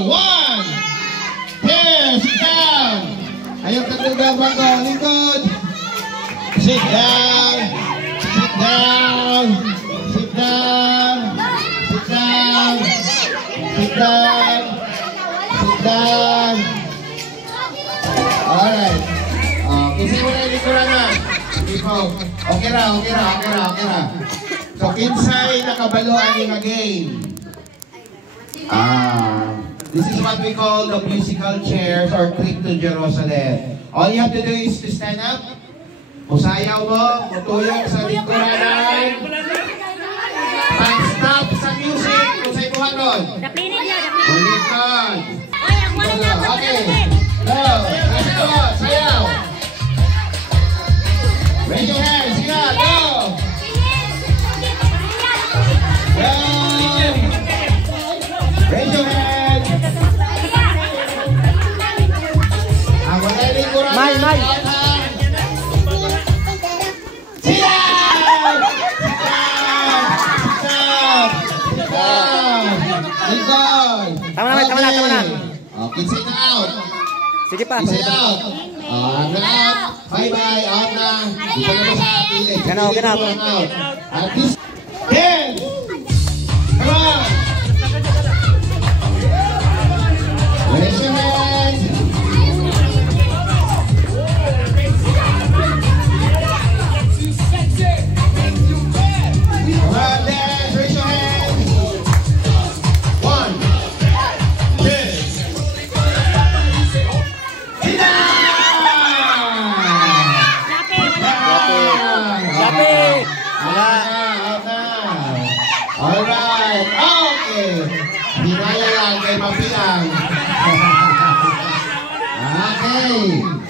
One. Here, sit down. Ayaw katulad bago. Lingkod. Sit down. Sit down. Sit down. Sit down. Sit down. Sit down. Alright. Kasi mo na yung likuran na. Okay ra. So, kinsay nakabaloan yung game. This is what we call the musical chairs or trip to Jerusalem. All you have to do is to stand up. Musayaw mo, mutuyok sa likuran. Pag-stop sa music, kusay mo hanon. Daplinin niya. Bulikon. Ay, ang wala na. Okay. Go. Sayaw. Sayaw. Raise your hands. Sige na. Go. Go. Raise your hands. Ang wala yung likuran. May. Tama na. Okay, sit out. Sige pa. Sit out. Out. Bye-bye. Out na. Dito na sa pili. Ganap. At this. Ten. Come on. Raise your hands. Come on, dance. Raise your hands. 1, 2. Sit down. Sapi. Alright. Okay. Hinaya lang kay Mapiang. Okay.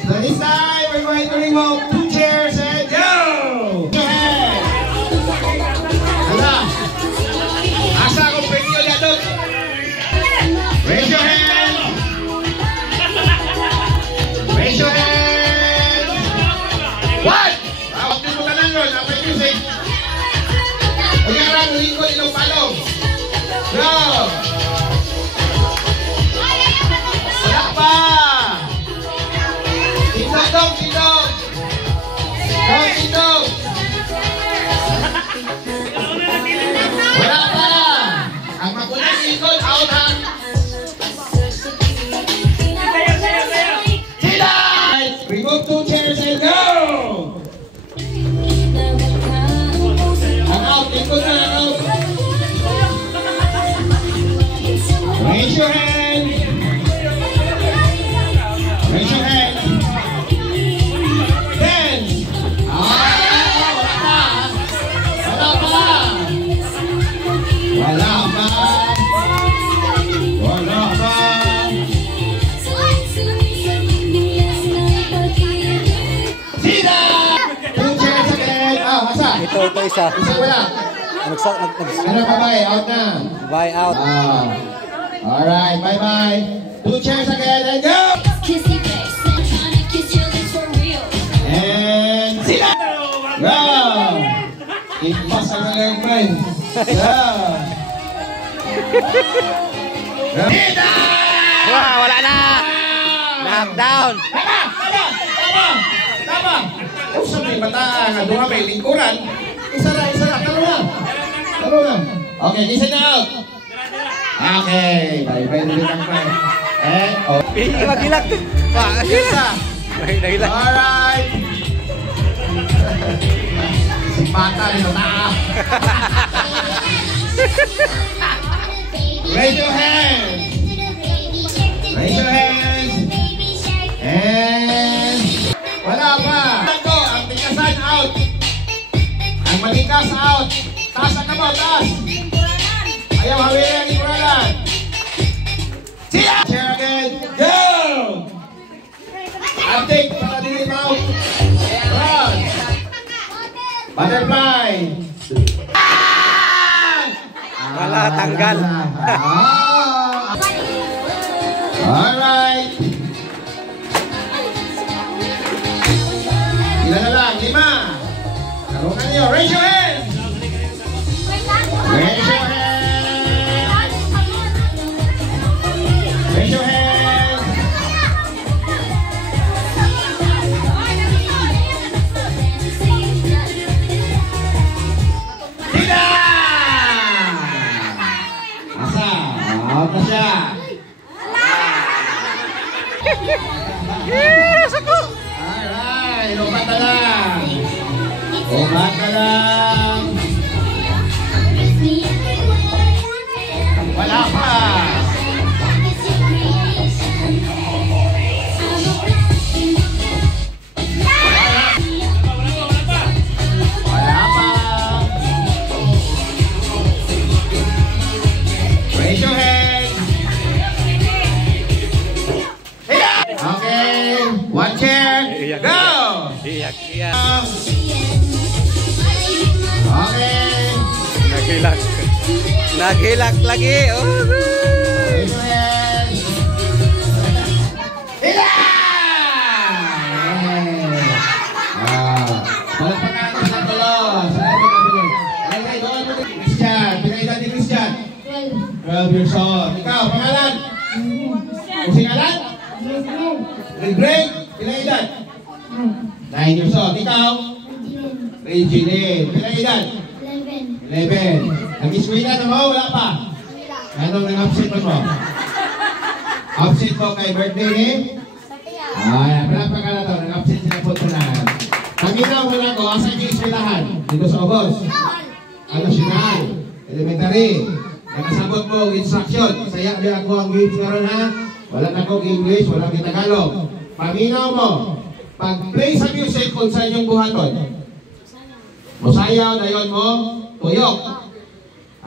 So this time, we're going to remove 2 chairs and go! Go ahead. Hala. Asa akong pwede yun yan doon? Raise your hand. Raise your hand. What? Huwag din mo ka lang yun. Apa yung music? Huwag ka lang. Huling ko ilong palong. Go! Wala pa! Tindog! Tindog! Wala pa! Ang magulang ikon, out ha! Sila! Remove 2 chairs and go! Ang out, ikon na, out! Raise your hand! Raise your hand! 10! Wala pa! Sina! 2 chairs again! Hasa! Ito isa. Isa wala! Ano bye-bye? Out na! Bye out. Alright, bye-bye! 2 chairs again and go! And sila! Go! Ipasa na lang, friend! Go! Sila! Wala na! Knockdown! Tama! Kung sa may mata nga doon may lingkuran, isa na, talo na. Okay, listen out! Okay, bye-bye na rin ang friend. And, oh. Hindi mag-hilak. Isa! Nahilak. Alright! Si Pata rin na taa. Raise your hands! Raise your hands! And... Wala pa! Ito, ang tikasan out! Ang matikas out! Taas ang kamot, taas! Ayaw hawin ang ikuralan! Siya! Chair again! Go! Uptake para dilim out! Run! Butterfly! Wala, tanggal. Alright! Ilan na lang? 5! Karungan niyo! Raise your hands! Raise your hands! Out na siya. Yes, ako! Alright, upat na lang. Upat na lang. Wala pa. Wala pa. Raise your hand. Okay, one chair. Go. Iyak, iyak. Okay. Naghilak. Naghilak lagi. Oh. Raise your hand. Hila! Palakpakan natin sa tulos. Okay, doon mo din. Christian, pinailan ni Christian. 12 years old. Ikaw, pangalan? Kusingalan? Greg, pinailan? 9 years old. Ikaw? Reginald. Pinailan? 11. Nag-iskwila na mo? Wala pa? Anong nang-absent mo? Absent mo kay birthday ni? Ay, wala pa ka na ito. Nang-absent sila po ito na. Paginaw mo lang ko, asan yung iskwelahan? Dito sa Obos? National, elementary. Nakasabot mo ang instruction. Saya biya ako ang grades karon ha. Wala na ko English, wala kang Tagalog. Paminaw mo. Pag-play sa music kung sa inyong buhaton. Musayaw, dayon mo, tuyok.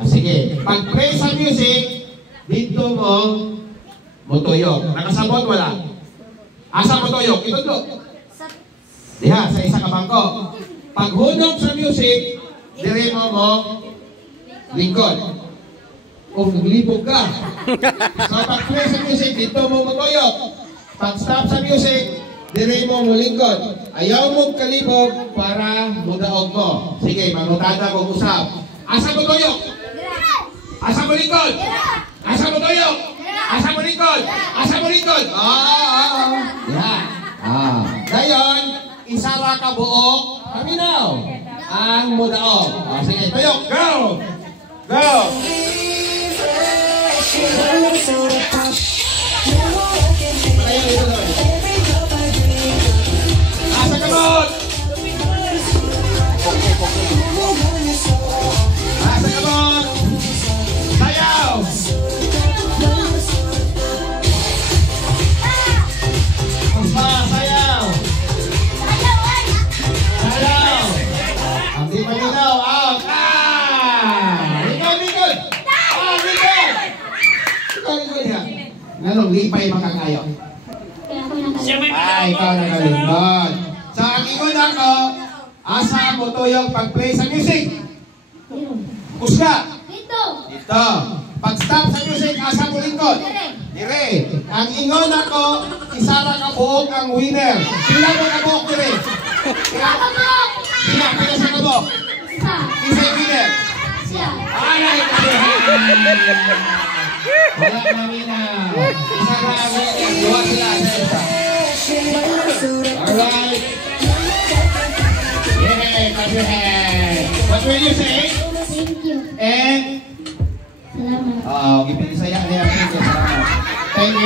Sige. Pag-play sa music, dito mo tuyok. Nakasabot, wala. Asa mo tuyok? Itudlo. Diha, sa isa ka bangko. Paghunong sa music, dire mo lingkod. O, naglibog ka. So, pag-play sa music, dito mo tuyok. Pag-stop sa music, dire mo lingkod. Ayaw mo kalibog para mudaog mo. Sige, manutada kong usap. Asa mo tuyok? Asa mo lingkod? Asa mo tuyok? Asa mo lingkod? Asa mo lingkod? Yan. Dayon, isara ka buok, paminaw. Ang mudaog. Sige, tuyok. Go! Go! Palayo dito doon. Asa ka doon? Asa ka doon? Sayaw! Sayaw! Sayaw! Ang di malinaw, out! Likod! Likod! Likod! Likod yan. Nanong lipay makakayo? Ay, ikaw na kalingkod. So, ang ingon ako, asa mo tuyong pag-play sa music? Kusga? Dito. Pag-stop sa music, asa mo lingkod? Dire. Ang ingon ako, isara ka buok ang winner. Sila mo ka buok, dire. Sila sa ka buok. Isa yung winner. Alay, wala kami na. Isa na ang winner. Dua sila sa isa. Alright. Yeah, clap your hand. What will you say? Thank you. And? Salamat. Gipinisaya niya. Thank you.